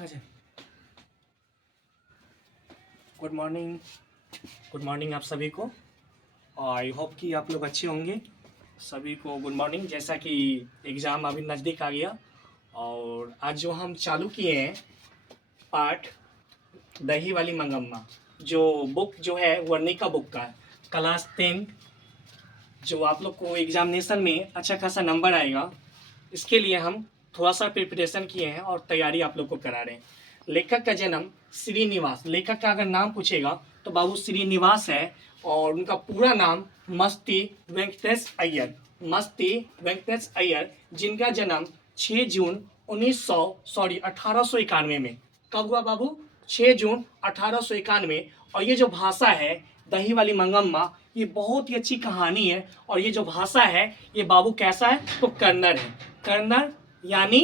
अच्छा, good morning. Good morning आप सभी को। आई होप कि आप लोग अच्छे होंगे। सभी को गुड मॉर्निंग। जैसा कि एग्ज़ाम अभी नज़दीक आ गया और आज जो हम चालू किए हैं पाठ दही वाली मंगम्मा, जो बुक जो है वर्णिका बुक का है, क्लास 10, जो आप लोग को एग्जामिनेशन में अच्छा खासा नंबर आएगा, इसके लिए हम थोड़ा सा प्रिपरेशन किए हैं और तैयारी आप लोग को करा रहे हैं। लेखक का जन्म श्रीनिवास, लेखक का अगर नाम पूछेगा तो बाबू श्रीनिवास है और उनका पूरा नाम मस्ती वेंकटेश अय्यर। मस्ती वेंकटेश अय्यर, जिनका जन्म 6 जून 1891 में। कब हुआ बाबू? 6 जून 1891। और ये जो भाषा है दही वाली मंगम्मा, ये बहुत ही अच्छी कहानी है। और ये जो भाषा है ये बाबू कैसा है? तो कन्नड़ है। कन्नड़ यानी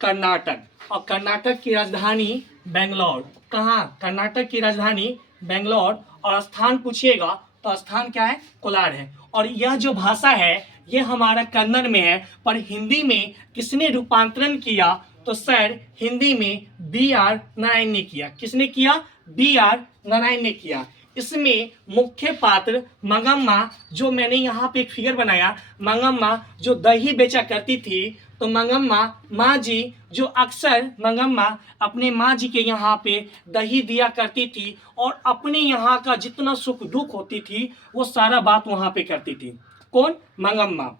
कर्नाटक। और कर्नाटक की राजधानी बेंगलोर। कहाँ? कर्नाटक की राजधानी बेंगलोर। और स्थान पूछिएगा तो स्थान क्या है? कोलार है। और यह जो भाषा है ये हमारा कन्नड़ में है, पर हिंदी में किसने रूपांतरण किया? तो सर हिंदी में B.R. नारायण ने किया। किसने किया? B.R. नारायण ने किया। इसमें मुख्य पात्र मंगम्मा, जो मैंने यहाँ पे एक फिगर बनाया, मंगम्मा जो दही बेचा करती थी, तो मंगम्मा माँ जी जो अक्सर मंगम्मा अपने माँ जी के यहाँ पे दही दिया करती थी और अपने यहाँ का जितना सुख दुख होती थी वो सारा बात वहाँ पे करती थी। कौन? मंगम्मा।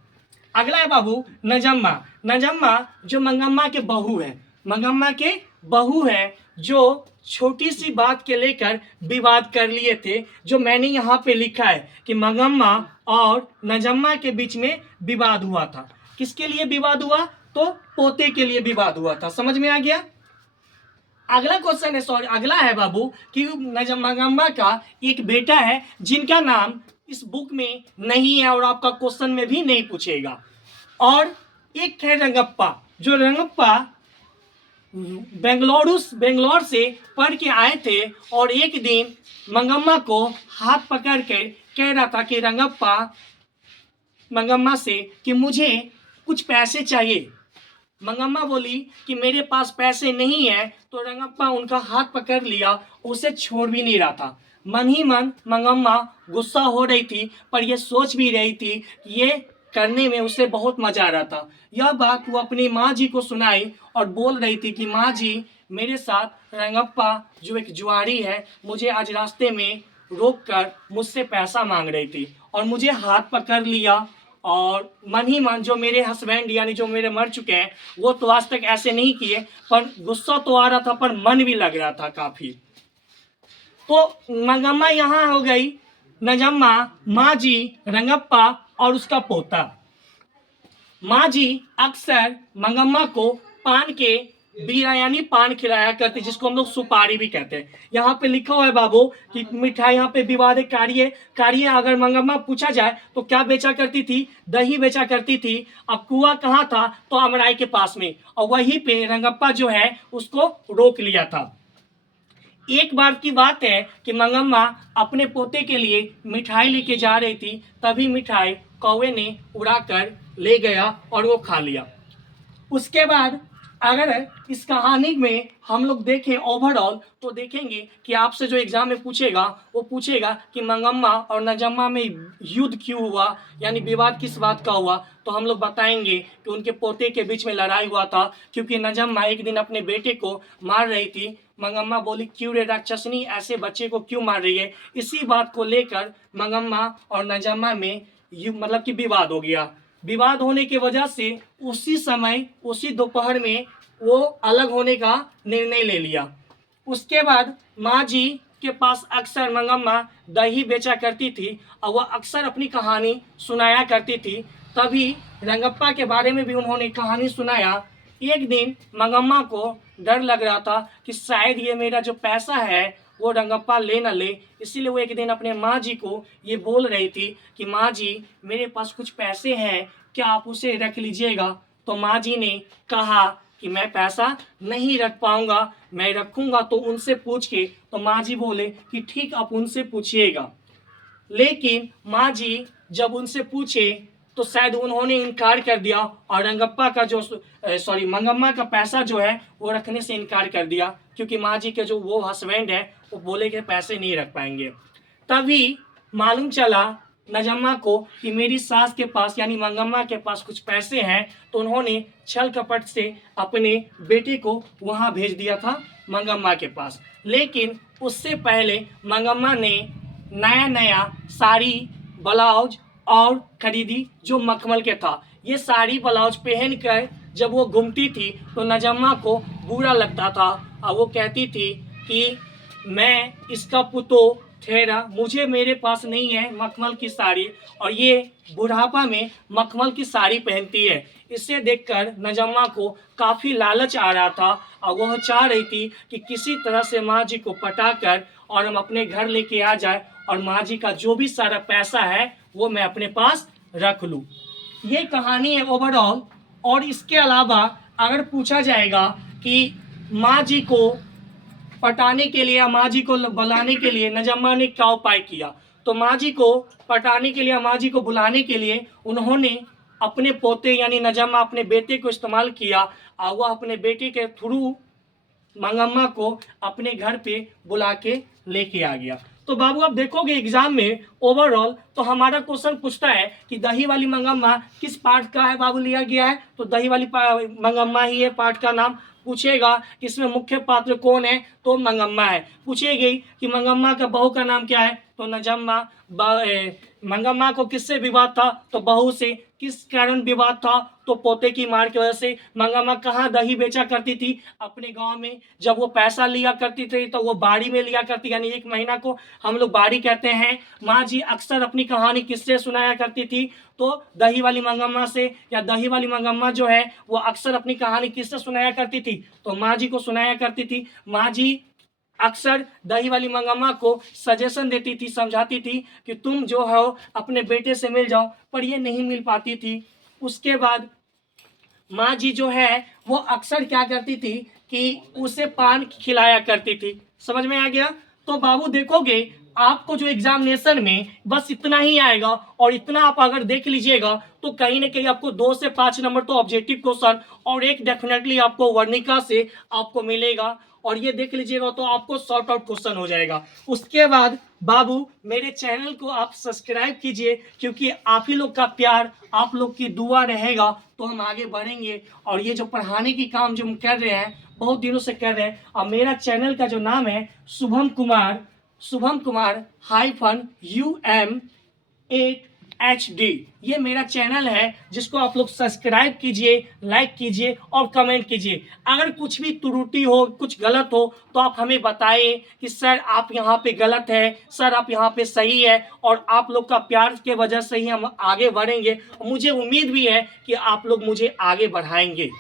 अगला है बाबू नजम्मा। नजम्मा जो मंगम्मा के बहू है, मंगम्मा के बहू है, जो छोटी सी बात के लेकर विवाद कर लिए थे। जो मैंने यहाँ पे लिखा है कि मंगम्मा और नजम्मा के बीच में विवाद हुआ था। किसके लिए विवाद हुआ? तो पोते के लिए विवाद हुआ था। समझ में आ गया? अगला क्वेश्चन है, सॉरी अगला है बाबू कि मंगम्मा का एक बेटा है जिनका नाम इस बुक में नहीं है और आपका क्वेश्चन में भी नहीं पूछेगा। और एक है रंगप्पा, जो रंगप्पा बेंगलोर से पढ़ के आए थे और एक दिन मंगम्मा को हाथ पकड़ कर कह रहा था कि रंगप्पा मंगम्मा से कि मुझे कुछ पैसे चाहिए। मंगम्मा बोली कि मेरे पास पैसे नहीं है, तो रंगप्पा उनका हाथ पकड़ लिया, उसे छोड़ भी नहीं रहा था। मन ही मन मंगम्मा गुस्सा हो रही थी, पर यह सोच भी रही थी कि ये करने में उसे बहुत मजा आ रहा था। यह बात वो अपनी माँ जी को सुनाई और बोल रही थी कि माँ जी, मेरे साथ रंगप्पा जो एक जुआरी है, मुझे आज रास्ते में रोक कर मुझसे पैसा मांग रही थी और मुझे हाथ पकड़ लिया। और मन ही मन जो मेरे हस्बैंड यानी जो मेरे मर चुके हैं वो तो आज तक ऐसे नहीं किए, पर गुस्सा तो आ रहा था पर मन भी लग रहा था काफी। तो मंगम्मा यहाँ हो गई नजम्मा, माँ जी, रंगप्पा और उसका पोता। माँ जी अक्सर मंगम्मा को पान के बीड़ा यानी पान खिलाया करते, जिसको हम लोग सुपारी भी कहते हैं। यहाँ पे लिखा हुआ है बाबू कि मिठाई यहाँ पे विवाद कार्य अगर मंगम्मा पूछा जाए तो क्या बेचा करती थी? दही बेचा करती थी। अब कुआं कहाँ था? तो अमराई के पास में, और वहीं पे रंगप्पा जो है उसको रोक लिया था। एक बार की बात है कि मंगम्मा अपने पोते के लिए मिठाई लेके जा रही थी, तभी मिठाई कौवे ने उड़ाकर ले गया और वो खा लिया। उसके बाद अगर इस कहानी में हम लोग देखें ओवरऑल, तो देखेंगे कि आपसे जो एग्जाम में पूछेगा वो पूछेगा कि मंगम्मा और नजम्मा में युद्ध क्यों हुआ, यानी विवाद किस बात का हुआ। तो हम लोग बताएंगे कि उनके पोते के बीच में लड़ाई हुआ था, क्योंकि नजम्मा एक दिन अपने बेटे को मार रही थी। मंगम्मा बोली, क्यों रे राक्षसनी, ऐसे बच्चे को क्यों मार रही है? इसी बात को लेकर मंगम्मा और नजम्मा में मतलब कि विवाद हो गया। विवाद होने की वजह से उसी समय उसी दोपहर में वो अलग होने का निर्णय ले लिया। उसके बाद माँ जी के पास अक्सर मंगम्मा दही बेचा करती थी और वह अक्सर अपनी कहानी सुनाया करती थी। तभी रंगप्पा के बारे में भी उन्होंने कहानी सुनाया। एक दिन मंगम्मा को डर लग रहा था कि शायद ये मेरा जो पैसा है वो रंगप्पा ले न ले, इसीलिए वो एक दिन अपने माँ जी को ये बोल रही थी कि माँ जी, मेरे पास कुछ पैसे हैं, क्या आप उसे रख लीजिएगा? तो माँ जी ने कहा कि मैं पैसा नहीं रख पाऊंगा, मैं रखूंगा तो उनसे पूछ के। तो माँ जी बोले कि ठीक, आप उनसे पूछिएगा। लेकिन माँ जी जब उनसे पूछे तो शायद उन्होंने इनकार कर दिया और रंगप्पा का जो मंगम्मा का पैसा जो है वो रखने से इनकार कर दिया, क्योंकि माँ जी के जो वो हस्बैंड है वो बोले कि पैसे नहीं रख पाएंगे। तभी मालूम चला नजम्मा को कि मेरी सास के पास यानी मंगम्मा के पास कुछ पैसे हैं, तो उन्होंने छल कपट से अपने बेटे को वहाँ भेज दिया था मंगम्मा के पास। लेकिन उससे पहले मंगम्मा ने नया नया साड़ी ब्लाउज और खरीदी जो मखमल के था। ये साड़ी ब्लाउज पहन कर जब वो घूमती थी तो नजम्मा को बुरा लगता था और वो कहती थी कि मैं इसका पुतो ठहरा, मुझे मेरे पास नहीं है मखमल की साड़ी और ये बुढ़ापा में मखमल की साड़ी पहनती है। इसे देखकर नजम्मा को काफ़ी लालच आ रहा था और वह चाह रही थी कि किसी तरह से माँ जी को पटाकर और हम अपने घर लेके आ जाए और माँ जी का जो भी सारा पैसा है वो मैं अपने पास रख लूँ। ये कहानी है ओवरऑल। और इसके अलावा अगर पूछा जाएगा कि माँ जी को पटाने के लिए या माँ जी को बुलाने के लिए नजम्मा ने क्या उपाय किया, तो माँ जी को पटाने के लिए, माँ जी को बुलाने के लिए उन्होंने अपने पोते यानी नजम्मा अपने बेटे को इस्तेमाल किया और वह अपने बेटे के थ्रू मंगम्मा को अपने घर पे बुला के लेके आ गया। तो बाबू आप देखोगे एग्जाम में ओवरऑल तो हमारा क्वेश्चन पूछता है कि दही वाली मंगम्मा किस पाठ का है बाबू लिया गया है, तो दही वाली मंगम्मा ही है पाठ का नाम। पूछेगा इसमें मुख्य पात्र कौन है, तो मंगम्मा है। पूछेगी कि मंगम्मा का बहू का नाम क्या है, तो नजम्मा। मंगम्मा को किससे विवाद था, तो बहू से। किस कारण विवाद था, तो पोते की मार की वजह से। मंगम्मा कहाँ दही बेचा करती थी, अपने गांव में। जब वो पैसा लिया करती थी तो वो बाड़ी में लिया करती, यानी 1 महीना को हम लोग बाड़ी कहते हैं। माँ जी अक्सर अपनी कहानी किससे सुनाया करती थी, तो दही वाली मंगम्मा से। या दही वाली मंगम्मा जो है वो अक्सर अपनी कहानी किससे सुनाया करती थी, तो माँ जी को सुनाया करती थी। माँ जी अक्सर दही वाली मंगम्मा को सजेशन देती थी, समझाती थी कि तुम जो हो अपने बेटे से मिल जाओ, पर ये नहीं मिल पाती थी। उसके बाद माँ जी जो है वो अक्सर क्या करती थी कि उसे पान खिलाया करती थी। समझ में आ गया। तो बाबू देखोगे आपको जो एग्जामिनेशन में बस इतना ही आएगा और इतना आप अगर देख लीजिएगा तो कहीं ना कहीं आपको 2 से 5 नंबर तो ऑब्जेक्टिव क्वेश्चन और एक डेफिनेटली आपको वर्णिका से आपको मिलेगा। और ये देख लीजिएगा तो आपको शॉर्ट आउट क्वेश्चन हो जाएगा। उसके बाद बाबू मेरे चैनल को आप सब्सक्राइब कीजिए, क्योंकि आप ही लोग का प्यार, आप लोग की दुआ रहेगा तो हम आगे बढ़ेंगे। और ये जो पढ़ाने की काम जो हम कर रहे हैं बहुत दिनों से कर रहे हैं। और मेरा चैनल का जो नाम है शुभम कुमार -UM8HD, ये मेरा चैनल है जिसको आप लोग सब्सक्राइब कीजिए, लाइक कीजिए और कमेंट कीजिए। अगर कुछ भी त्रुटि हो, कुछ गलत हो तो आप हमें बताइए कि सर आप यहाँ पे गलत है, सर आप यहाँ पे सही है। और आप लोग का प्यार के वजह से ही हम आगे बढ़ेंगे। मुझे उम्मीद भी है कि आप लोग मुझे आगे बढ़ाएंगे।